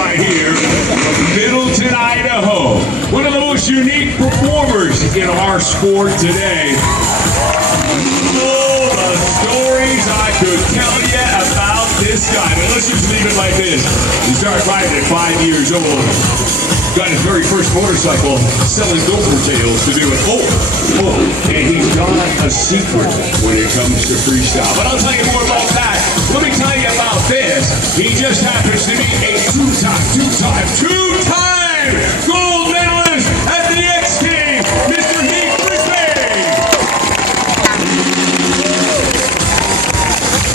right here from Middleton, Idaho. One of the most unique performers in our sport today. Oh, the stories I could tell you about this guy. But let's just leave it like this. He started riding at 5 years old. Got his very first motorcycle selling gopher tails to do it. And he's got a secret when it comes to freestyle. But I'll tell you more about that. Let me tell you about this. He just happens to be a two-time gold medalist at the X Games, Mr. Heath Brisbane.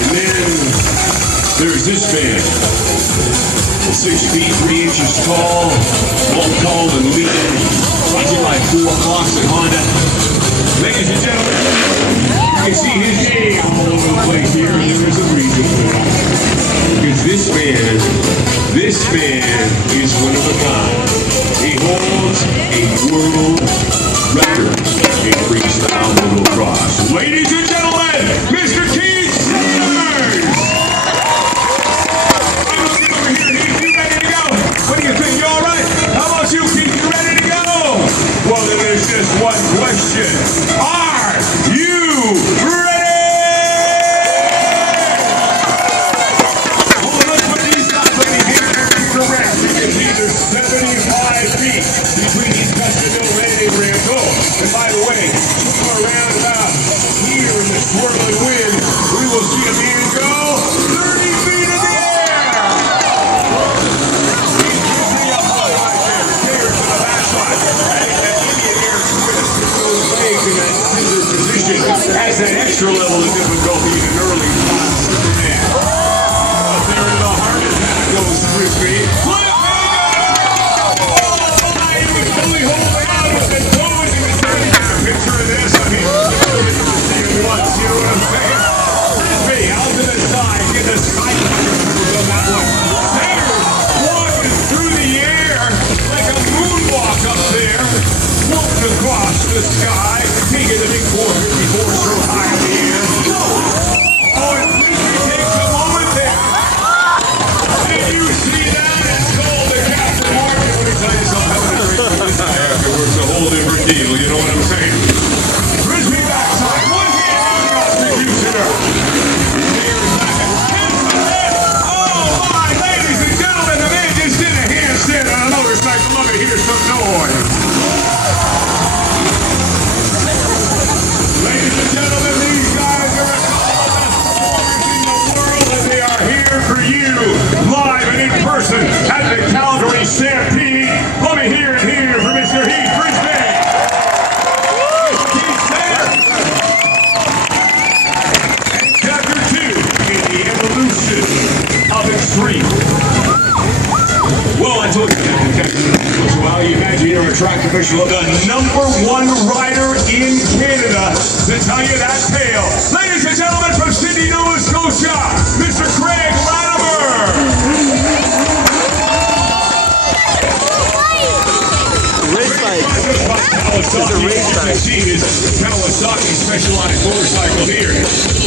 And then there's this man. 6 feet 3 inches tall, long, tall, and lean. Runs it like 4 blocks at Honda. Ladies and gentlemen, you can see his name all over the place here, and there is a reason for that. Because this man is one of a kind. He holds a world record in freestyle motocross. Ladies and gentlemen, Mr. Keith Sanders! What do you think? You all right? How about you, Keith? You ready to go? Well, then there's just one question. Are you ready? Well, let's put these guys ready here. Correct. You can see there's 75 feet between these Customville ready and Rango. And by the way, around about here in the swirling wind, we will see a man go 30 feet in the air. Has that extra level of difficulty in an early class. Up there in the heart of that goes Frisbee. Flip! He was fully holding on with the toes. He was trying to get a picture of this. I mean, see it once, you know what I'm saying? Frisbee out to the side. Get the side on that one. Sanders walking through the air like a moonwalk up there. Floating across the sky. Taking the big 454 so high in the air. Oh, and Frisbee takes a moment there. Did you see that? It's called the Captain Morgan. Let me tell you something. Afterwards, a whole different deal. You know what I'm saying? Frisbee backside. One hand executioner. Oh, my ladies and gentlemen, the man just did a handstand on a motorcycle. Let me hear some noise. Ladies and gentlemen, these guys are the best in the world, and they are here for you, live and in person at the Calgary Stampede. Let me hear it here for Mr. Heath Brisbane. Keith Sanders. And Chapter 2 in the evolution of extreme. Well, I told you that. Well, you imagine you're a track official, the #1 rider in Canada to tell you that tale. Ladies and gentlemen, from Sydney, Nova Scotia, Mr. Craig Latimer. Race bike. It's a race bike. You see his Kawasaki Specialized motorcycle here.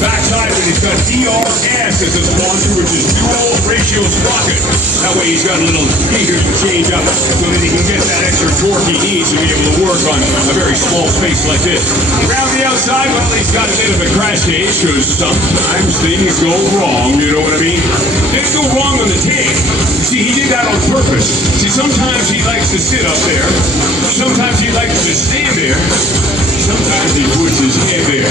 Backside of it, he's got DRS as a sponsor, which is dual ratio sprocket. That way he's got a little heater to change up so that he can get that extra torque he needs to be able to work on a very small space like this. Around the outside, well, he's got a bit of a crash cage because sometimes things go wrong, you know what I mean? Didn't go wrong on the tape. See, he did that on purpose. See, sometimes he likes to sit up there. Sometimes he likes to stand there. Sometimes he puts his head there.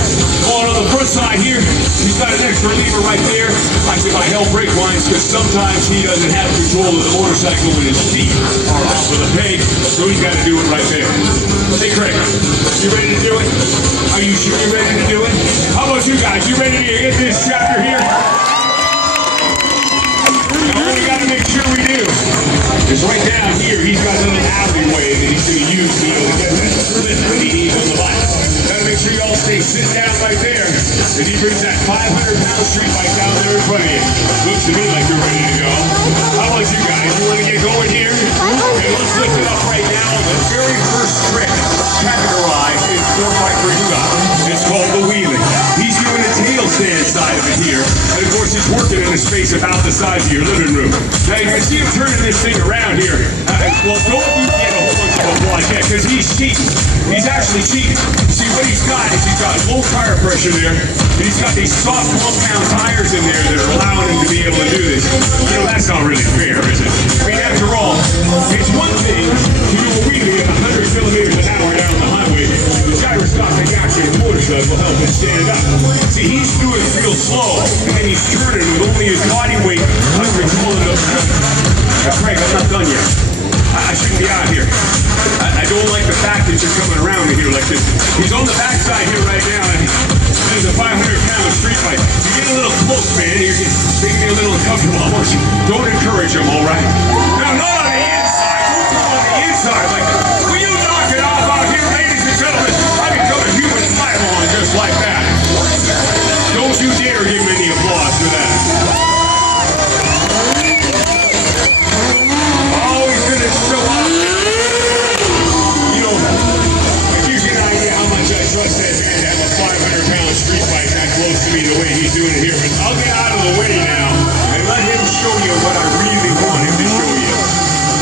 On the front side here, he's got an extra lever right there. I say my hell brake lines because sometimes he doesn't have control of the motorcycle when his feet are off of the peg, so he's got to do it right there. Hey, Craig, you ready to do it? Are you sure you're ready to do it? How about you guys? You ready to get this chapter here? Now, we got to make sure we do. Because right down here, he's got a little alleyway that he's going to use to get that lift that he needs on the bike. Got to make sure you all stay sitting down right there as he brings that 500-pound street bike down there in front of you. Looks to me like you're ready to go. How about you guys? You want to get going here? Okay, let's lift it up right now. The very first trick categorized in sport bike for you guys. It's called the wheelie. He's doing a tail stand side of it here. And of course, he's working in a space of about the size of your living room. Now you can see him turning this thing around here. Well, don't you get a whole bunch of applause yet, because he's cheating. He's actually cheating. See, what he's got is he's got low tire pressure there. He's got these soft 1-pound tires in there that are allowing him to be able to do this. You know, that's not really fair, is it? I mean, after all, it's one thing to do a wheelie at 100 kilometers an hour down the highway. The gyroscopic action of the motorcycle will help him stand up. See, he's doing it real slow, and then he's turning with only his body weight under controlling those. Craig, I'm not done yet. I shouldn't be out here. I don't like the fact that you're coming around me here like this. He's on the backside here right now, and there's a 500-pound street fight. You get a little close, man. You're making me a little uncomfortable. I want you. Don't encourage him, all right? Now, not on the inside. Don't go on the inside like that. Will you knock it off out here, ladies and gentlemen? I can go to human pylon just like that. Don't you dare give me any applause for that. Show up. You know, it gives you an idea how much I trust that man to have a 500-pound street fight that close to me the way he's doing it here. But I'll get out of the way now and let him show you what I really want him to show you.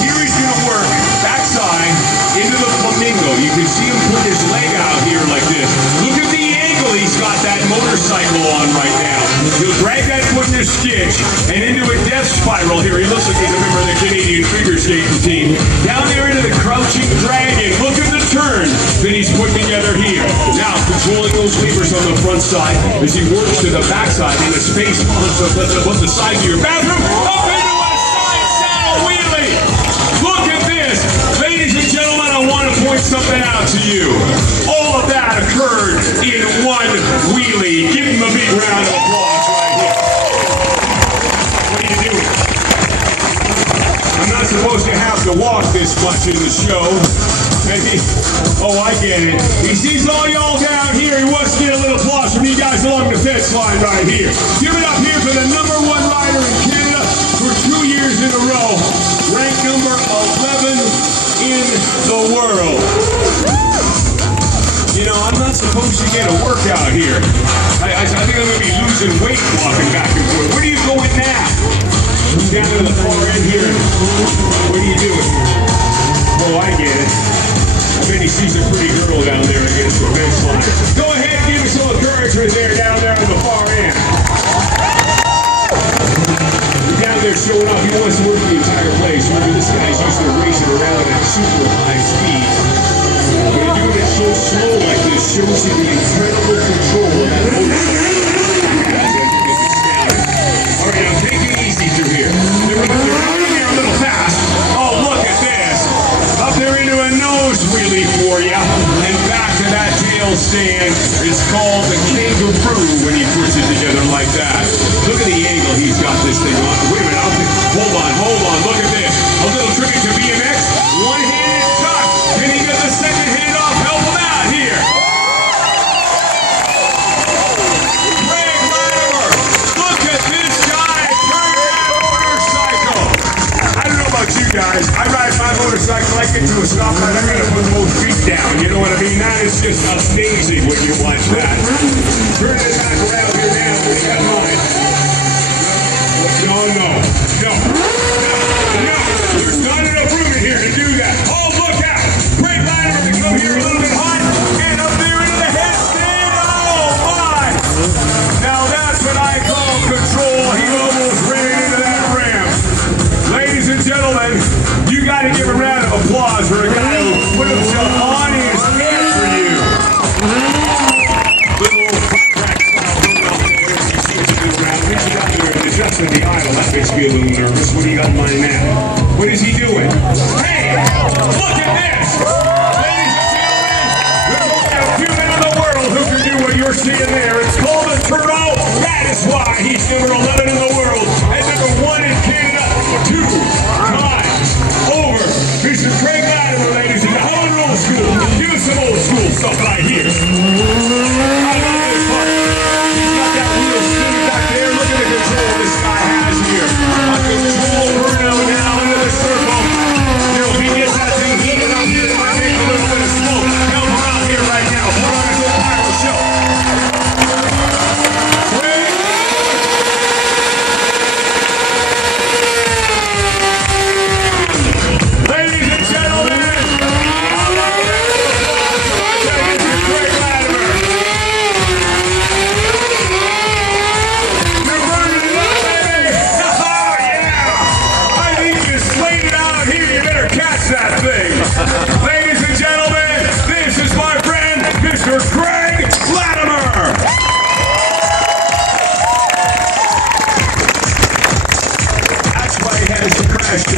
Here he's going to work backside into the flamingo. You can see him put his leg out here like this. Look at the angle he's got that motorcycle on right now. He'll drag that foot in his stitch and into a death spiral here. He looks like he's a member of the Canadian figure skating team. Down there into the crouching dragon. Look at the turn that he's put together here. Now controlling those levers on the front side as he works to the backside in a space on the side of your bathroom. Up into a side saddle wheelie. Look at this. Ladies and gentlemen, I want to point something out to you. All of that occurred in one wheelie. Give him a big round of applause right here. What are you doing? I'm not supposed to have to walk this much in the show. Maybe. Oh, I get it. He sees all y'all down here. He wants to get a little applause from you guys along the fence line right here. Give it up here for the #1 rider in Canada for 2 years in a row. Ranked number 11 in the world. You know, I'm not supposed to get a workout here. I think I'm going to be losing weight walking back and forth. Where are you going now? Down to the far end here. What are you doing? Oh, I get it. I bet he sees a pretty girl down there against the fence line. Go ahead and give us some encouragement there down there on the far end. He's down there showing off. He wants to work the entire place. Remember, this guy's used to racing around at super high speeds. But doing it so slow like this shows you the incredible control of that motorcycle. It's astounding. All right, now take it easy through here. They're running there a little fast. Oh, look at this. Up there into a nose wheelie for you. And back to that tail stand. It's called the kangaroo when he puts it together like that. Look at the angle he's got this thing on. Wait a minute. Hold on. Look at this. A little tribute to BMX. One-handed tuck. Can he get the second hand off? Help him out here. Greg Latimer. Look at this guy. Turn that motorcycle. I don't know about you guys. I ride my motorcycle. I get to a stoplight. I gotta put both feet down. You know what I mean? That is just amazing when you watch that. Turn it back around here now. What do you got mine? No. There's not enough room in here to do that. Oh, look out. Greg Latimer can come here a little bit hot and up there into the headstand. Oh, my. Now that's what I call control. He almost ran into that ramp. Ladies and gentlemen, you got to give a round of applause for a guy who put himself on his head for you. Little crack style going off there. You see what you do around. What you got there? Adjusting the idle. That makes me a little nervous. What do you got in mind now? What is he doing? Hey! Look at this! Ladies and gentlemen, there's only a few men in the world who can do what you're seeing there. It's called a turbo. That is why he's number 11 in the world and number 1 in Canada 2 times over. Mr. Craig Latimer, ladies and gentlemen. How about old school? Give us some old school stuff right here. I love this part. He's got that wheel spinning back there. Look at the control this guy has here. A control burnout now into the circle. You know, if he gets that thing heated up here, it might make a little bit of smoke. Help him out here right now. Put on his old pyro show.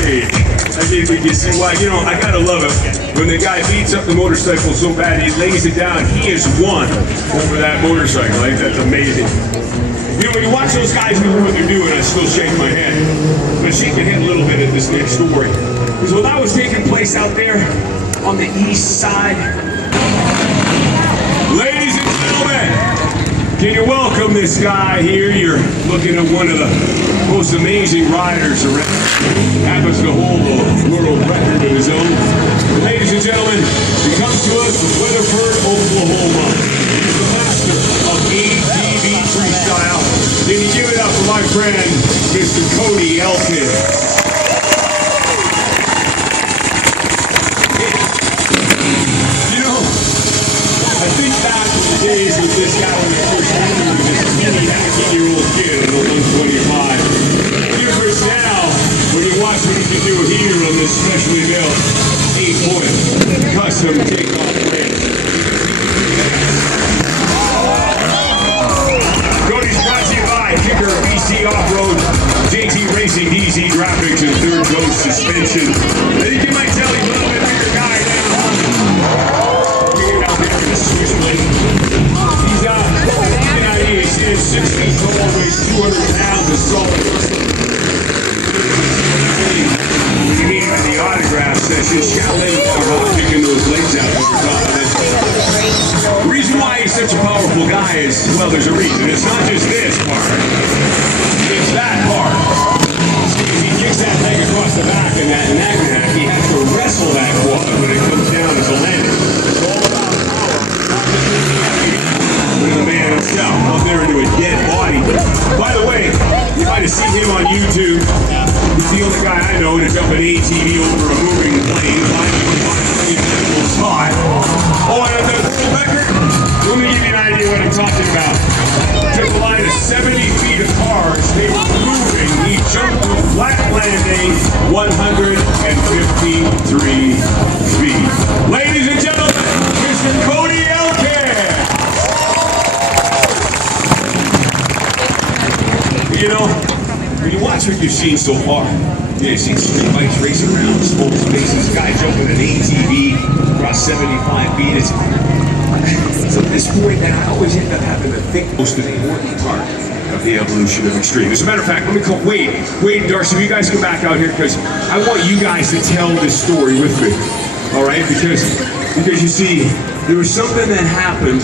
stage. I didn't think you see why. You know, I gotta love it. When the guy beats up the motorcycle so bad he lays it down, he has won over that motorcycle. Like, that's amazing. You know, when you watch those guys do what they're doing, I still shake my head. But shake your head a little bit at this next story. Because when that was taking place out there on the east side, ladies and gentlemen, can you welcome this guy here? You're looking at one of the most amazing riders around. Happens to hold a world record of his own. Ladies and gentlemen, he comes to us from Weatherford, Oklahoma. He's the master of ATV freestyle. Can you give it up for my friend, Mr. Cody Elkin? I think back to the days with this guy when I first met him, he was a skinny 19-year-old kid at 125. Difference now, when you watch what he can do here on this specially built 8-foot custom takeoff ramp. Cody's brought to you by Kicker BC Off-Road, JT Racing, DZ Graphics, and Third Coast Suspension. I think you might tell he's a little bit bigger guy now. He's he's 6 feet tall, weighs 200 pounds of solid. When you meet him at the autograph session, Shaolin are kicking those legs out over top of it. The reason why he's such a powerful guy is, well, there's a reason. It's not just this part. It's that part. If he kicks that leg across the back and that knack, he has to wrestle that quad when it comes down as a landing. It's all about power. With the man himself out there into a dead body. By the way, you might have seen him on YouTube. He's the only guy I know to jump an ATV over a moving plane. Hot. Oh, and the record? Let me give you an idea what I'm talking about. Took a line of 70 feet of cars. They were moving. He jumped with flat landing 153 feet. Ladies and gentlemen, Mr. Cody Elkin. You know, when you watch what you've seen so far, you've seen street bikes racing around small spaces, guy jumping an ATV across 75 feet. It's at this point that I always end up having to think most of the important part of the evolution of extreme. As a matter of fact, let me call Wade and Darcy, you guys come back out here because I want you guys to tell this story with me. All right, because you see, there was something that happened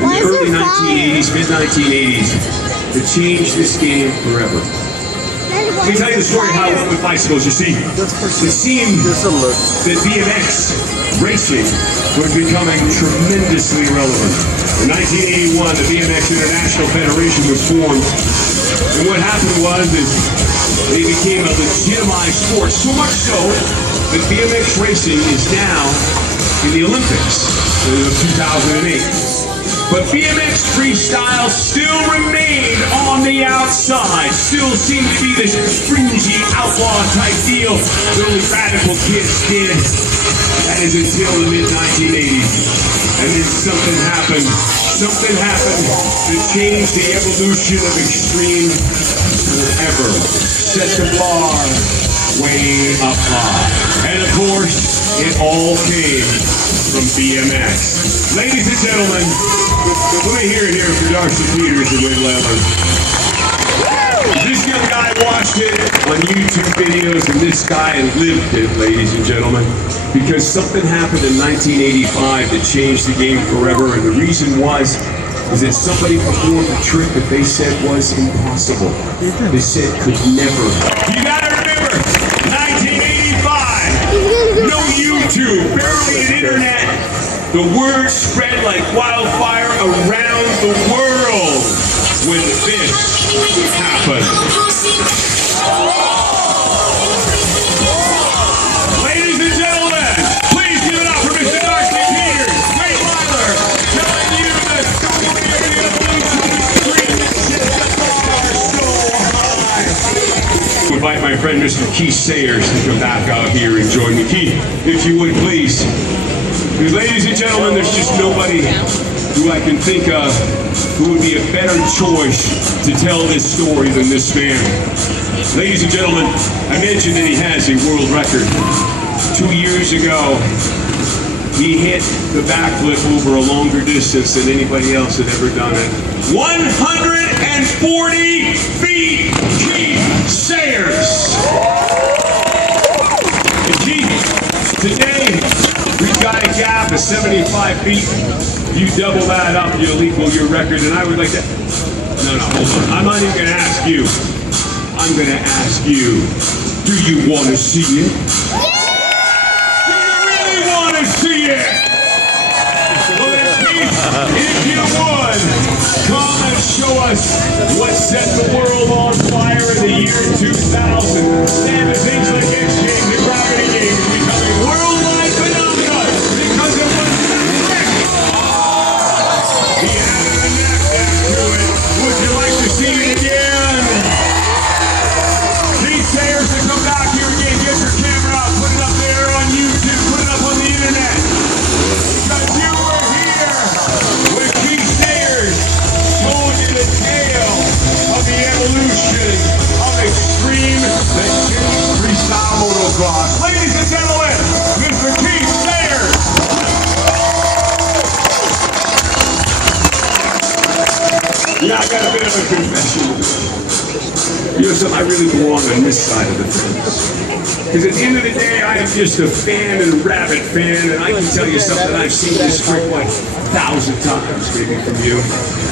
in the early 1980s, mid-1980s, that changed this game forever. Let me tell you the story of how it went with bicycles. You see, it seemed that BMX racing was becoming tremendously relevant. In 1981, the BMX International Federation was formed, and what happened was they became a legitimized sport, so much so that BMX racing is now in the Olympics of 2008. But BMX freestyle still remained on the outside, still seemed to be this fringy outlaw type deal that only radical kids did. That is until the mid-1980s. And then something happened that changed the evolution of extreme forever. Set the bar way up high. And of course, it all came from BMX. Ladies and gentlemen, let me hear it here for Darcy Peters and Wade Levin. This young guy watched it on YouTube videos, and this guy lived it, ladies and gentlemen, because something happened in 1985 that changed the game forever, and the reason was that somebody performed a trick that they said was impossible. They said could never. You gotta remember, 1985, no YouTube, barely an internet. The word spread like wildfire around the world when this happened. Ladies and gentlemen, please give it up for Mr. Darcy Peters, Wade Levin, telling you the story of the evolution of extreme that set the bar so high. I invite my friend Mr. Keith Sayers to come back out here and join me. Keith, if you would please. Because ladies and gentlemen, there's just nobody who I can think of who would be a better choice to tell this story than this man. Ladies and gentlemen, I mentioned that he has a world record. 2 years ago, he hit the backflip over a longer distance than anybody else had ever done it. 140 feet, Keith Sayers. And Keith, today, we've got a gap of 75 feet. You double that up, you'll equal your record. And I would like to... No, hold on. I'm not even going to ask you. I'm going to ask you, do you want to see it? Do you really want to see it? Well, if you would, come and show us what set the world on fire in the year 2000. And things like X-Games and Gravity Games becoming worldwide phenomenon because it was Rick. He added a neck to it. Would you like to see it again? Keith Sayers to come back here again. Get your camera out. Put it up there on YouTube. Put it up on the internet. Because you were here when Keith Sayers told you the tale of the evolution of extreme freestyle motocross. Ladies and gentlemen, Mr. Keith Sayers. Yeah, I got a bit of a confession. You know something, I really belong on this side of the fence. Because at the end of the day, I am just a fan and a rabid fan, and I can tell you something, I've seen this trick like 1,000 times maybe from you,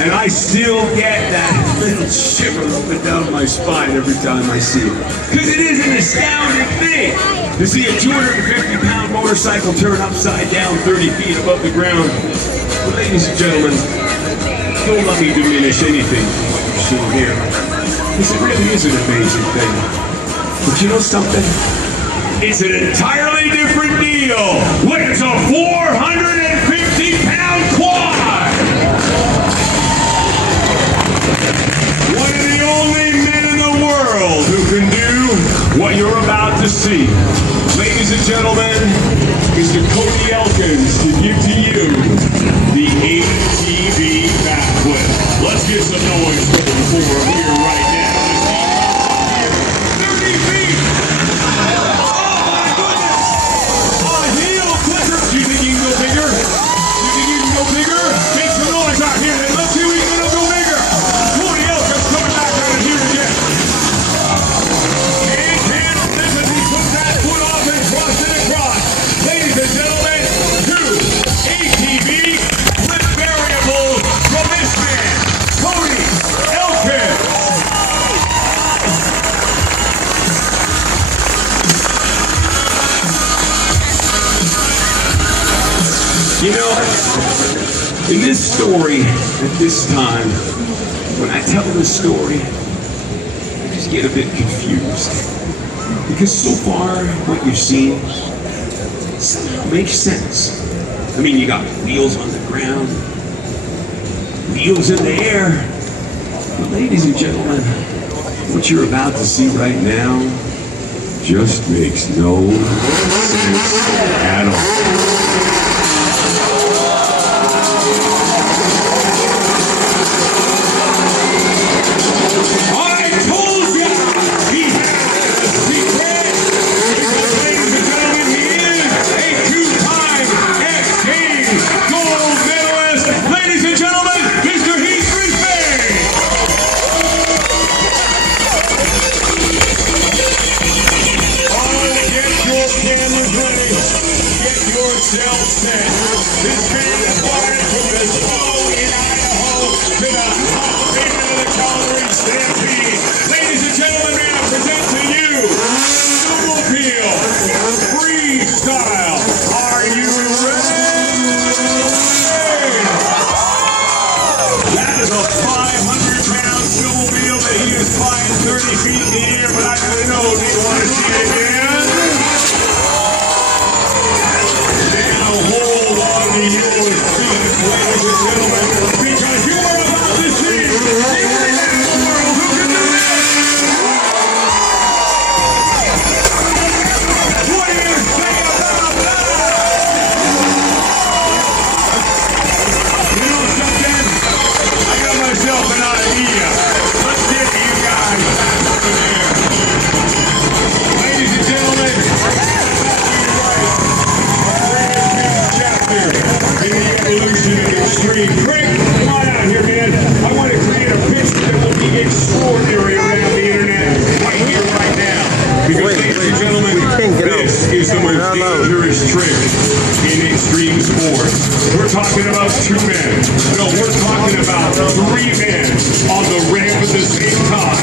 and I still get that little shiver up and down my spine every time I see it. Because it is an astounding thing to see a 250-pound motorcycle turn upside down 30 feet above the ground. But ladies and gentlemen, don't let me diminish anything you've seen here. Because it really is an amazing thing. But you know something? It's an entirely different deal when it's a 450-pound quad! One of the only men in the world who can do what you're about to see. Ladies and gentlemen, Mr. Cody Elkins to give to you the ATV backflip. Let's get some noise for the four here right now. 30 feet! Oh my goodness! On a heel flipper! Do you think you can go bigger? Do you think you can go bigger? Make some noise out here and let's see if we can go bigger! Cody Elkins coming back out of here again. And can't listen, he took that foot off and crossed it across. Ladies and gentlemen, two ATV flip variables from this man, Cody Elkins. You know, in this story, at this time, when I tell this story, I just get a bit confused. Because so far, what you've seen somehow makes sense. I mean, you got wheels on the ground, wheels in the air. But ladies and gentlemen, what you're about to see right now just makes no sense at all. They're alone. dangerous trick in extreme sports. We're talking about 2 men. No, we're talking about 3 men on the ramp at the same time.